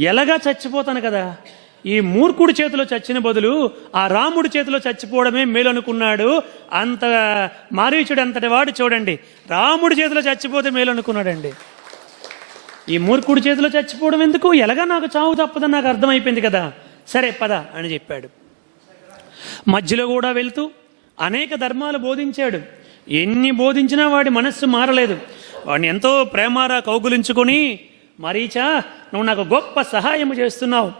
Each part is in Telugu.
ఎలాగా చచ్చిపోతాను కదా? ఈ మూర్ఖుడి చేతిలో చచ్చిన బదులు ఆ రాముడి చేతిలో చచ్చిపోవడమే మేలు అనుకున్నాడు అంత మారీచుడు అంతటి వాడు చూడండి. రాముడి చేతిలో చచ్చిపోతే మేలు అనుకున్నాడండి ఈ మూర్ఖుడి చేతిలో చచ్చిపోవడం ఎందుకు? ఎలాగా నాకు చావు తప్పదని నాకు అర్థమైపోయింది కదా. సరే పద అని చెప్పాడు. మధ్యలో కూడా వెళ్తూ అనేక ధర్మాలు బోధించాడు. ఎన్ని బోధించినా వాడి మనస్సు మారలేదు. వాడిని ఎంతో ప్రేమారా కౌగులించుకొని మరీచా నువ్వు నాకు గొప్ప సహాయం చేస్తున్నావు.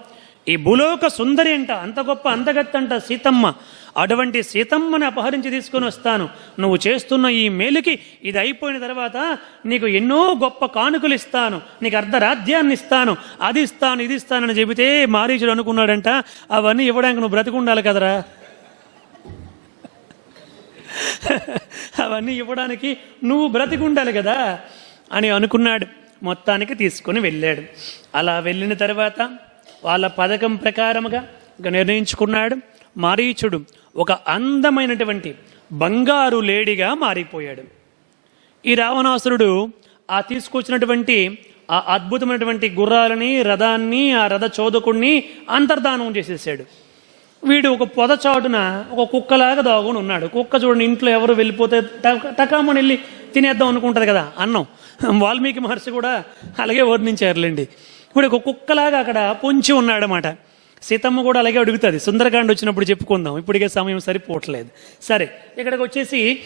ఈ భూలోక సుందరి అంట అంత గొప్ప అందగత్తంట సీతమ్మ. అటువంటి సీతమ్మని అపహరించి తీసుకొని వస్తాను. నువ్వు చేస్తున్న ఈ మేలుకి ఇది అయిపోయిన తర్వాత నీకు ఎన్నో గొప్ప కానుకలు ఇస్తాను. నీకు అర్ధరాజ్యాన్ని ఇస్తాను. అది ఇస్తాను ఇది ఇస్తానని చెబితే మారీచుడు అనుకున్నాడంట అవన్నీ ఇవ్వడానికి నువ్వు బ్రతికుండాలి కదరా. అవన్నీ ఇవ్వడానికి నువ్వు బ్రతికుండాలి కదా అని అనుకున్నాడు. మొత్తానికి తీసుకొని వెళ్ళాడు. అలా వెళ్ళిన తర్వాత వాళ్ళ పథకం ప్రకారముగా నిర్ణయించుకున్నాడు. మారీచుడు ఒక అందమైనటువంటి బంగారు లేడిగా మారిపోయాడు. ఈ రావణాసురుడు ఆ తీసుకొచ్చినటువంటి ఆ అద్భుతమైనటువంటి గుర్రాలని రథాన్ని ఆ రథ చోదకుణ్ణి అంతర్ధానం చేసేసాడు. వీడు ఒక పొదచాటున ఒక కుక్కలాగా దాగుని ఉన్నాడు. కుక్క చూడండి ఇంట్లో ఎవరు వెళ్ళిపోతే టకామని వెళ్ళి తినేద్దాం అనుకుంటుంది కదా అన్నం. వాల్మీకి మహర్షి కూడా అలాగే వర్ణించారులేండి. ఇప్పుడు ఒక కుక్కలాగా అక్కడ పొంచి ఉన్నాడనమాట సీతమ్మ కూడా అలాగే అడుగుతుంది సుందరకాండ వచ్చినప్పుడు చెప్పుకుందాం ఇప్పటికే సమయం సరిపోవట్లేదు. సరే ఇక్కడికి వచ్చేసి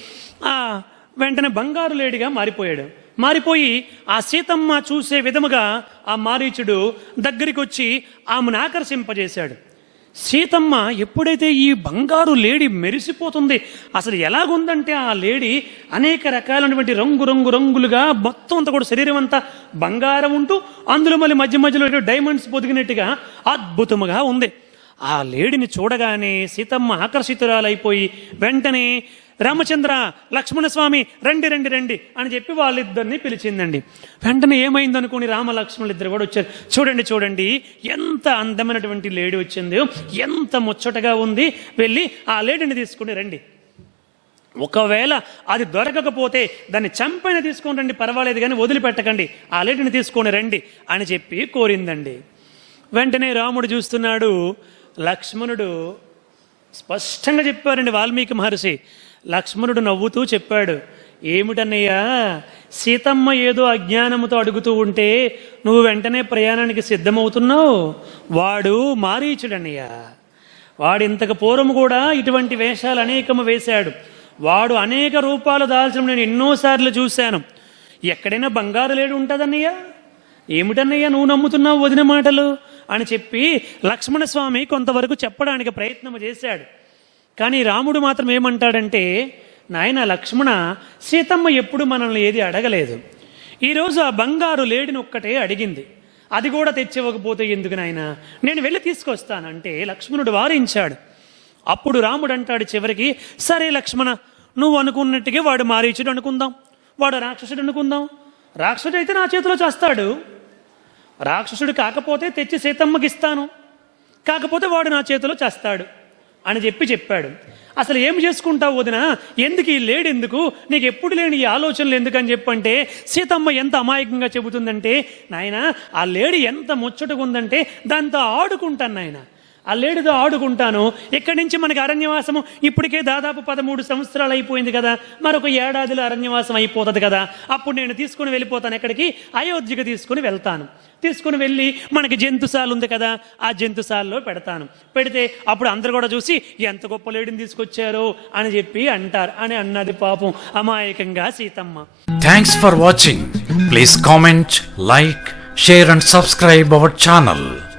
ఆ వెంటనే బంగారు లేడిగా మారిపోయాడు. మారిపోయి ఆ సీతమ్మ చూసే విధముగా ఆ మారీచుడు దగ్గరికి వచ్చి ఆమెను ఆకర్షింపజేశాడు. సీతమ్మ ఎప్పుడైతే ఈ బంగారు లేడీ మెరిసిపోతుంది అసలు ఎలాగుందంటే ఆ లేడీ అనేక రకాలైనటువంటి రంగు రంగు రంగులుగా మొత్తం అంతా కూడా శరీరం అంతా బంగారం ఉంటూ అందులో మళ్ళీ మధ్య మధ్యలో డైమండ్స్ పొదిగినట్టుగా అద్భుతముగా ఉంది. ఆ లేడిని చూడగానే సీతమ్మ ఆకర్షితురాలైపోయి వెంటనే రామచంద్ర లక్ష్మణస్వామి రండి రండి రండి అని చెప్పి వాళ్ళిద్దరిని పిలిచిందండి. వెంటనే ఏమైంది అనుకుని రామ లక్ష్మణులు ఇద్దరు కూడా వచ్చారు. చూడండి చూడండి ఎంత అందమైనటువంటి లేడీ వచ్చిందో ఎంత ముచ్చటగా ఉంది. వెళ్ళి ఆ లేడీని తీసుకుని రండి. ఒకవేళ అది దొరకకపోతే దాన్ని చంపైన తీసుకొని రండి పర్వాలేదు కానీ వదిలిపెట్టకండి. ఆ లేటిని తీసుకొని రండి అని చెప్పి కోరిందండి. వెంటనే రాముడు చూస్తున్నాడు లక్ష్మణుడు స్పష్టంగా చెప్పారండి వాల్మీకి మహర్షి. లక్ష్మణుడు నవ్వుతూ చెప్పాడు ఏమిటన్నయ్యా సీతమ్మ ఏదో అజ్ఞానముతో అడుగుతూ ఉంటే నువ్వు వెంటనే ప్రయాణానికి సిద్ధమవుతున్నావు? వాడు మారీచుడన్నయ్యా. వాడు ఇంతకు పూర్వం కూడా ఇటువంటి వేషాలు అనేకము వేశాడు. వాడు అనేక రూపాలు దాల్చడం నేను ఎన్నోసార్లు చూశాను. ఎక్కడైనా బంగారు లేడు ఉంటుందన్నయ్యా? ఏమిటన్నయ్యా నువ్వు నమ్ముతున్నావు వదిన మాటలు? అని చెప్పి లక్ష్మణస్వామి కొంతవరకు చెప్పడానికి ప్రయత్నం చేశాడు. కానీ రాముడు మాత్రం ఏమంటాడంటే నాయన లక్ష్మణ సీతమ్మ ఎప్పుడు మనల్ని ఏది అడగలేదు. ఈరోజు ఆ బంగారు లేడిని ఒక్కటే అడిగింది. అది కూడా తెచ్చివ్వకపోతే ఎందుకు నాయన? నేను వెళ్ళి తీసుకొస్తానంటే లక్ష్మణుడు వారించాడు. అప్పుడు రాముడు అంటాడు చివరికి సరే లక్ష్మణ నువ్వు అనుకున్నట్టుగా వాడు మారీచుడు అనుకుందాం. వాడు రాక్షసుడు అనుకుందాం. రాక్షసుడు అయితే నా చేతిలో చేస్తాడు. రాక్షసుడు కాకపోతే తెచ్చి సీతమ్మకి ఇస్తాను. కాకపోతే వాడు నా చేతిలో చేస్తాడు అని చెప్పి చెప్పాడు. అసలు ఏం చేసుకుంటావు వదిన? ఎందుకు ఈ లేడు ఎందుకు? నీకు ఎప్పుడు లేని ఈ ఆలోచనలు ఎందుకని చెప్పంటే సీతమ్మ ఎంత అమాయకంగా చెబుతుందంటే నాయన ఆ లేడి ఎంత ముచ్చటగా ఉందంటే దాంతో ఆడుకుంటాను నాయన. ఆ లేడితో ఆడుకుంటాను. ఇక్కడి నుంచి మనకి అరణ్యవాసము ఇప్పటికే దాదాపు పదమూడు సంవత్సరాలు అయిపోయింది కదా. మరొక ఏడాదిలో అరణ్యవాసం అయిపోతుంది కదా. అప్పుడు నేను తీసుకుని వెళ్ళిపోతాను ఎక్కడికి? అయోధ్యకు తీసుకుని వెళ్తాను. తీసుకుని వెళ్ళి మనకి జంతుశాల ఉంది కదా ఆ జంతుశాలలో పెడతాను. పెడితే అప్పుడు అందరు కూడా చూసి ఎంత గొప్ప లేడిని తీసుకొచ్చారో అని చెప్పి అంటారు. అని అన్నది పాపం అమాయకంగా Seethamma. Thanks for watching please comment like share and subscribe our channel